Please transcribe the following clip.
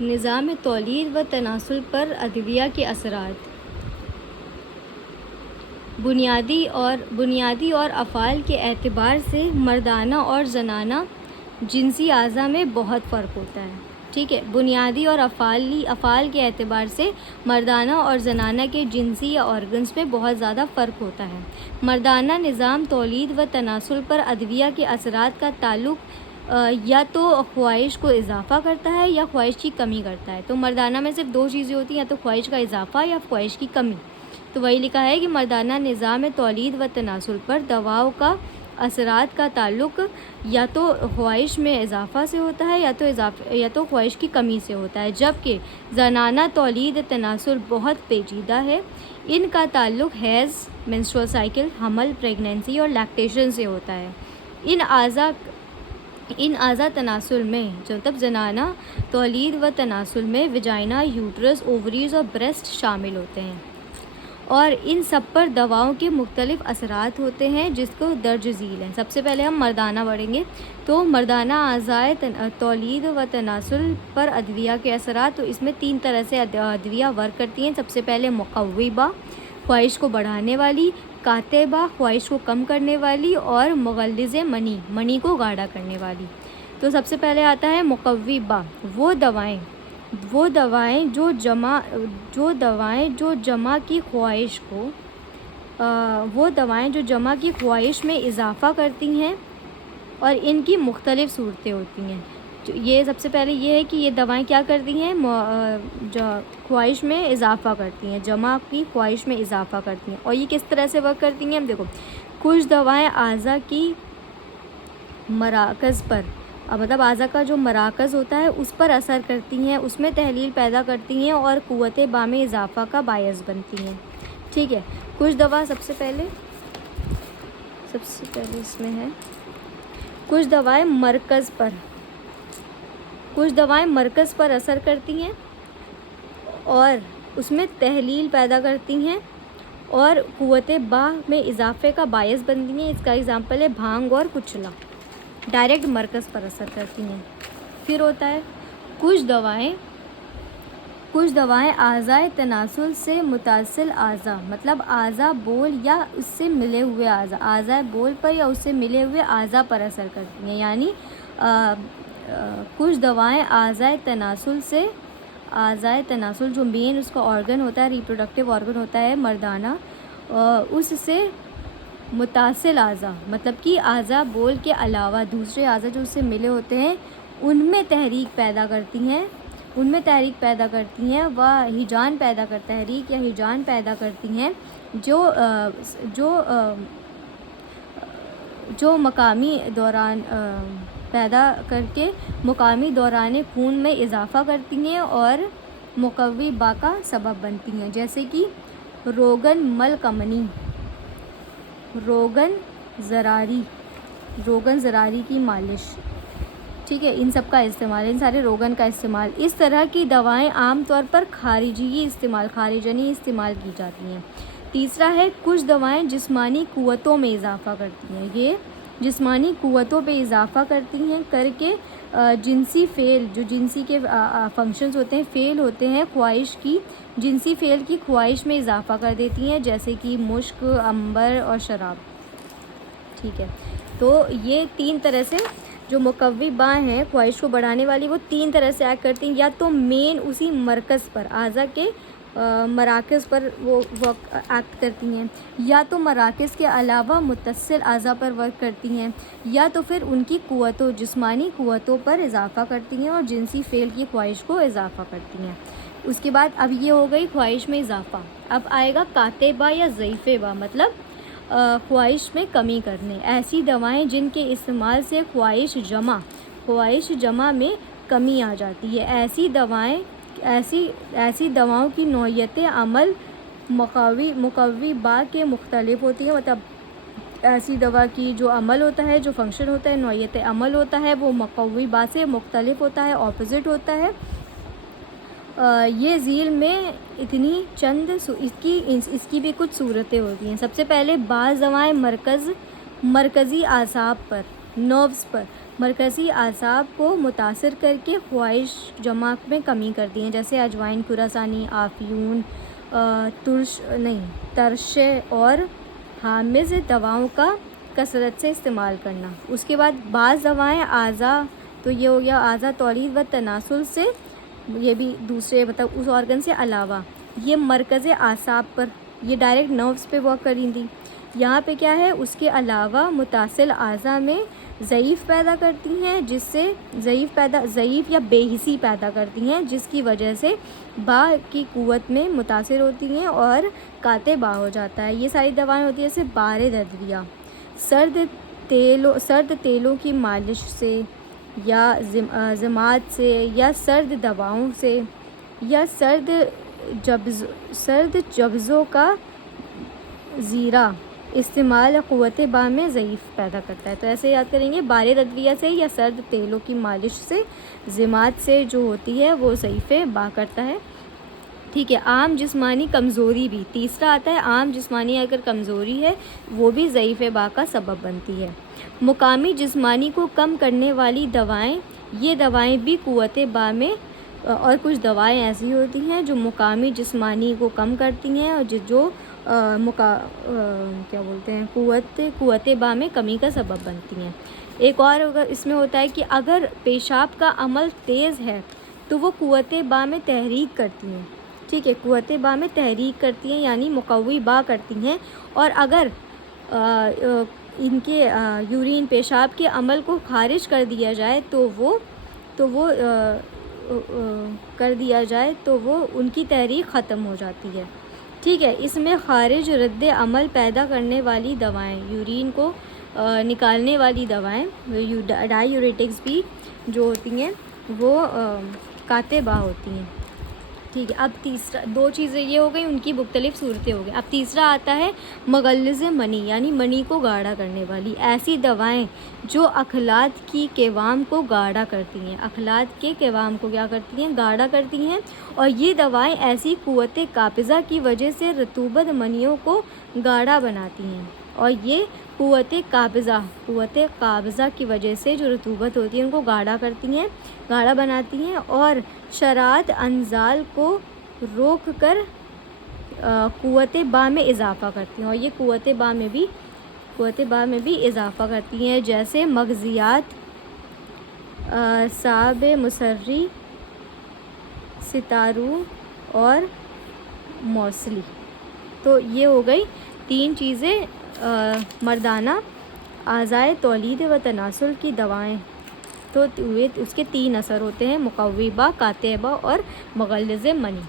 نظام تولید و تناسل پر ادویہ کے اثرات۔ بنیادی اور افعال کے اعتبار سے مردانہ اور زنانہ جنسی اعضاء میں بہت فرق ہوتا ہے۔ ٹھیک ہے، بنیادی اور افعال کے اعتبار سے مردانہ اور زنانہ کے جنسی یا آرگنز میں بہت زیادہ فرق ہوتا ہے۔ مردانہ نظام تولید و تناسل پر ادویہ کے اثرات کا تعلق یا تو خواہش کو اضافہ کرتا ہے یا خواہش کی کمی کرتا ہے۔ تو مردانہ میں صرف دو چیزیں ہوتی ہیں، یا تو خواہش کا اضافہ یا خواہش کی کمی۔ تو وہی لکھا ہے کہ مردانہ نظام تولید و تناسل پر دواؤں کا اثرات کا تعلق یا تو خواہش میں اضافہ سے ہوتا ہے یا تو خواہش کی کمی سے ہوتا ہے، جبکہ زنانہ تولید تناسل بہت پیچیدہ ہے۔ ان کا تعلق حیض، منسٹرول سائیکل، حمل، پریگنینسی اور لیکٹیشن سے ہوتا ہے۔ ان اعضاء تناسل میں مطلب زنانہ تولید و تناسل میں وجائنا، یوٹرس، اووریز اور بریسٹ شامل ہوتے ہیں، اور ان سب پر دواؤں کے مختلف اثرات ہوتے ہیں جس کو درج ذیل ہیں۔ سب سے پہلے ہم مردانہ پڑھیں گے۔ تو مردانہ اعضاء تولید و تناسل پر ادویہ کے اثرات، تو اس میں تین طرح سے ادویہ ورک کرتی ہیں۔ سب سے پہلے مقوبہ، خواہش کو بڑھانے والی، کاتبہ، خواہش کو کم کرنے والی، اور مغلظ، منی کو گاڑھا کرنے والی۔ تو سب سے پہلے آتا ہے مقوبہ، وہ دوائیں جو جمع کی خواہش میں اضافہ کرتی ہیں، اور ان کی مختلف صورتیں ہوتی ہیں۔ یہ سب سے پہلے یہ ہے کہ یہ دوائیں کیا کرتی ہیں، خواہش میں اضافہ کرتی ہیں، جمع کی خواہش میں اضافہ کرتی ہیں۔ اور یہ کس طرح سے ورک کرتی ہیں، ہم دیکھو کچھ دوائیں اعضاء کی مراکز پر، مطلب اعضاء کا جو مراکز ہوتا ہے اس پر اثر کرتی ہیں، اس میں تحلیل پیدا کرتی ہیں اور قوت باء میں اضافہ کا باعث بنتی ہیں۔ ٹھیک ہے، کچھ دوا سب سے پہلے اس میں ہے کچھ دوائیں مرکز پر اثر کرتی ہیں اور اس میں تحلیل پیدا کرتی ہیں اور قوت باء میں اضافے کا باعث بنتی ہیں۔ اس کا اگزامپل ہے بھانگ اور کچلا، ڈائریکٹ مرکز پر اثر کرتی ہیں۔ پھر ہوتا ہے کچھ دوائیں اعضاء تناسل سے متصل اعضاء، مطلب اعضاء بول یا اس سے ملے ہوئے اعضاء بول پر یا اس سے ملے ہوئے اعضاء پر اثر کرتی ہیں۔ یعنی کچھ دوائیں اعضاء تناسل جو مین اس کا آرگن ہوتا ہے، ریپروڈکٹیو آرگن ہوتا ہے مردانہ، اس سے متصل اعضاء، مطلب کہ اعضاء بول کے علاوہ دوسرے اعضاء جو اس سے ملے ہوتے ہیں ان میں تحریک پیدا کرتی ہیں وہ ہیجان پیدا کرتی ہیں جو مقامی دوران پیدا کر کے مقامی دوران خون میں اضافہ کرتی ہیں اور مقوی باء کا سبب بنتی ہیں، جیسے کہ روغن مل کمنی، روغن زراری کی مالش۔ ٹھیک ہے، ان سب کا استعمال، ان سارے روغن کا استعمال۔ اس طرح کی دوائیں عام طور پر خارجنی استعمال کی جاتی ہیں۔ تیسرا ہے کچھ دوائیں جسمانی قوتوں میں اضافہ کرتی ہیں۔ یہ جسمانی قوتوں پہ اضافہ کرتی ہیں کر کے جنسی فعل، جو جنسی کے فنکشنز ہوتے ہیں، فعل ہوتے ہیں، جنسی فعل کی خواہش میں اضافہ کر دیتی ہیں، جیسے کہ مشک، عنبر اور شراب۔ ٹھیک ہے، تو یہ تین طرح سے جو مقوی باء ہیں خواہش کو بڑھانے والی، وہ تین طرح سے ایکٹ کرتی ہیں، یا تو مین اسی مرکز پر، اعضاء کے مراکز پر وہ ایکٹ کرتی ہیں، یا تو مراکز کے علاوہ متصل اعضاء پر ورک کرتی ہیں، یا تو پھر ان کی جسمانی قوتوں پر اضافہ کرتی ہیں اور جنسی فعل کی خواہش کو اضافہ کرتی ہیں۔ اس کے بعد اب یہ ہو گئی خواہش میں اضافہ۔ اب آئے گا کاتبہ یا ضعیف باء، مطلب خواہش میں کمی کرنے، ایسی دوائیں جن کے استعمال سے خواہش جمع میں کمی آ جاتی ہے۔ ایسی دواؤں کی نوعیت عمل مقوی باء کے مختلف ہوتی ہے، مطلب ایسی دوا کی جو عمل ہوتا ہے، جو فنکشن ہوتا ہے، نوعیت عمل ہوتا ہے، وہ مقوی باء سے مختلف ہوتا ہے، اپوزٹ ہوتا ہے۔ یہ ذیل میں اتنی چند اس کی بھی کچھ صورتیں ہوتی ہیں۔ سب سے پہلے بعض دوائیں مرکزی اعصاب پر، نروز پر مرکزی اعصاب کو متاثر کر کے خواہش جمع میں کمی کرتی ہیں، جیسے اجوائن، خراسانی، آفیون، ترشے اور حامض دواؤں کا کثرت سے استعمال کرنا۔ اس کے بعد بعض دوائیں اعضاء، تو یہ ہو گیا اعضاء تولید و تناسل سے، یہ بھی دوسرے مطلب اس آرگن سے علاوہ، یہ مرکز اعصاب پر، یہ ڈائریکٹ نروس پہ ورک کریں تھی۔ یہاں پہ کیا ہے، اس کے علاوہ متصل اعضاء میں ضعیف پیدا کرتی ہیں، جس سے ضعیف یا بے حسی پیدا کرتی ہیں، جس کی وجہ سے با کی قوت میں متاثر ہوتی ہیں اور کاتے با ہو جاتا ہے۔ یہ ساری دوائیں ہوتی ہیں جیسے بارد ادویہ، سرد تیلوں کی مالش سے یا ضماد سے یا سرد دواؤں سے یا سرد جبزوں کا زیرہ استعمال قوت با میں ضعیف پیدا کرتا ہے۔ تو ایسے یاد کریں گے، بارد ادویہ سے یا سرد تیلوں کی مالش سے، ضماد سے جو ہوتی ہے وہ ضعیف با کرتا ہے۔ ٹھیک ہے، عام جسمانی کمزوری بھی تیسرا آتا ہے، عام جسمانی اگر کمزوری ہے وہ بھی ضعیف با کا سبب بنتی ہے۔ مقامی جسمانی کو کم کرنے والی دوائیں، یہ دوائیں بھی قوت با میں، اور کچھ دوائیں ایسی ہوتی ہیں جو مقامی جسمانی کو کم کرتی ہیں اور جو کیا بولتے ہیں قوت با میں کمی کا سبب بنتی ہیں۔ ایک اور اس میں ہوتا ہے کہ اگر پیشاب کا عمل تیز ہے تو وہ قوت با میں تحریک کرتی ہیں۔ ٹھیک ہے، قوت با میں تحریک کرتی ہیں یعنی مقوی با کرتی ہیں، اور اگر ان کے یورین پیشاب کے عمل کو خارج کر دیا جائے تو وہ ان کی تحریک ختم ہو جاتی ہے۔ ٹھیک ہے، اس میں خارج رد عمل پیدا کرنے والی دوائیں، یورین کو نکالنے والی دوائیں، ڈائی یوریٹکس بھی جو ہوتی ہیں وہ کاتے با ہوتی ہیں۔ ٹھیک ہے، اب تیسرا، دو چیزیں یہ ہو گئی، ان کی مختلف صورتیں ہو گئی۔ اب تیسرا آتا ہے مغلظ منی، یعنی منی کو گاڑھا کرنے والی ایسی دوائیں جو اخلاط کی قوام کو گاڑھا کرتی ہیں، اخلاط کے قوام کو کیا کرتی ہیں، گاڑھا کرتی ہیں، اور یہ دوائیں ایسی قوت قابضہ کی وجہ سے رطوبت منیوں کو گاڑھا بناتی ہیں، اور یہ قوت قابضہ کی وجہ سے جو رطوبت ہوتی ہے ان کو گاڑھا بناتی ہیں اور شرارت انزال کو روک کر قوت با میں اضافہ کرتی ہیں، اور یہ قوت با میں بھی اضافہ کرتی ہیں، جیسے مغزیات، صاب مصری، ستارو اور موصلی۔ تو یہ ہو گئی تین چیزیں مردانہ اعضائے تولید و تناسل کی دوائیں۔ تو اس کے تین اثر ہوتے ہیں، مقوی با، کاتع با اور مغلظ منی۔